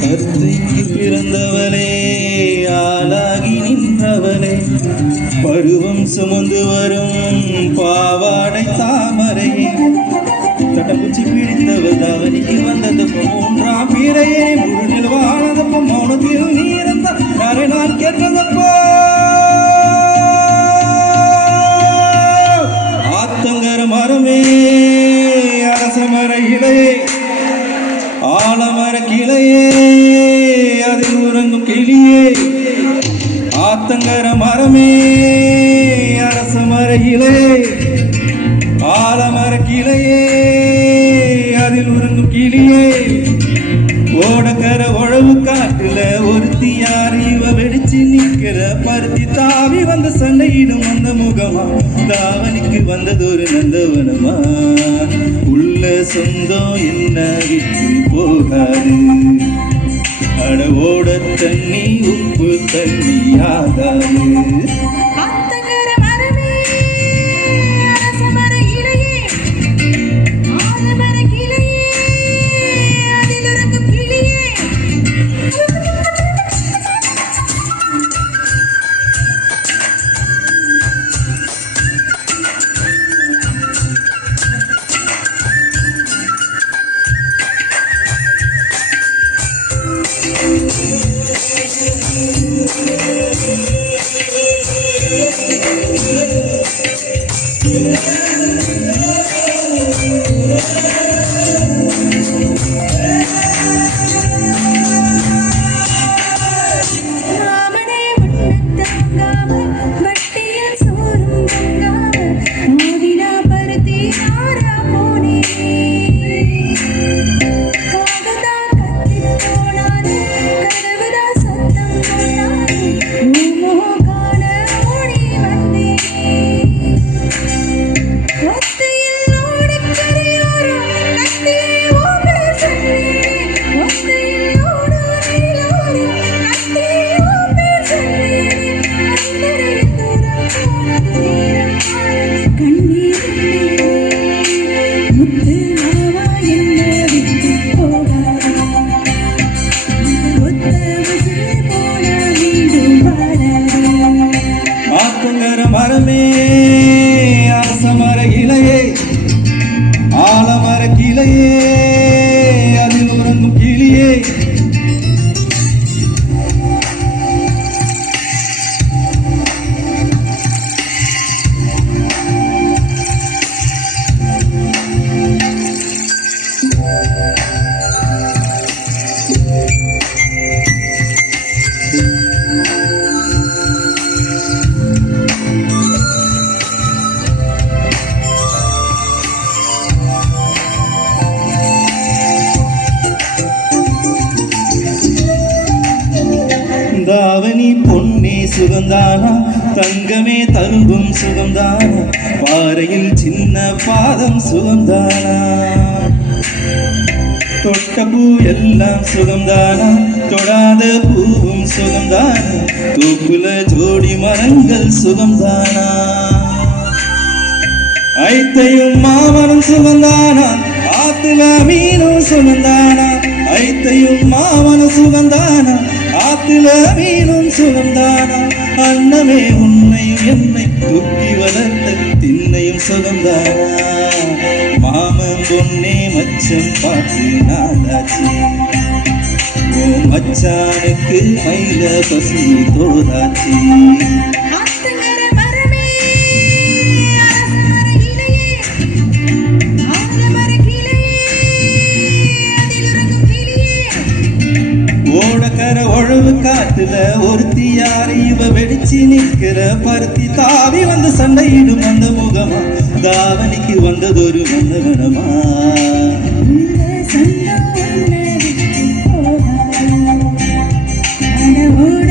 கருத்தைக்கு பிறந்தவளே ஆளாகி நின்றவளே பருவம் சுமந்து வரும் பாவாடை தாமரை தட்டம்பூச்சி பிடித்தவள் தாவணிக்கு வந்ததப்ப மூன்றாம் பிறையே முழு நிலவானதப்ப மௌனத்தில் நீ இருந்த யாரை நான் கேட்கதப்போ ஆத்தங்கர மரமே அரசமர இலையே ஆலமர கிளையே அதில் உறங்கும் கிளியே ஆத்தங்கர மரமே அரசமர இலையே ஆலமர கிளையே அதில் உறங்கும் கிளியே ஓடக்கர உழவு காட்டுல ஒருத்தி யார் இவ வெடிச்சு நிக்கிற பருத்தி தாவி வந்த சண்டையிடும் அந்த முகமா தாவணிக்கு வந்ததொரு நந்தவனமா உள்ள சொந்தம் என்ன விட்டு போகாது அட ஓட தண்ணி உப்பு தண்ணி ஆகாது மரமே அரசமர இலையே ஆலமர கிளையே அதில் உறங்கும் கிளியே தாவணி பொன்னே சுகந்தானா தங்கமே தரும்பும் சுகந்தானா பாறையில் சின்ன பாதம் சுகந்தானா தொட்ட பூ எல்லாம் சுகந்தானா தொடாத பூவும் சுகந்தானா தூக்குல ஜோடி மரங்கள் சுகந்தானா ஐத்தையும் மாமனும் சுகந்தானா ஆத்துல மீனும் சுகந்தானா ஐத்தையும் மாமனும் சுகந்தானா ஆத்துல மீனும் சுகந்தானா அன்னமே உன்னையும் என்னை தூக்கி வளர்த்த திண்ணையும் சுகந்தானா மாமன் பொன்னே மச்சம் பார்த்து நாளாச்சு ஓ மச்சானுக்கு மயில பசு தோதாச்சு ஓடக்கர உழவு காட்டுல ஒருத்தி யார் இவ வெடிச்சு நிக்கிற பருத்தி தாவி வந்த சண்டையிடும் அந்த முகமா தாவணிக்கு வந்ததொரு வந்தவனமா ஓட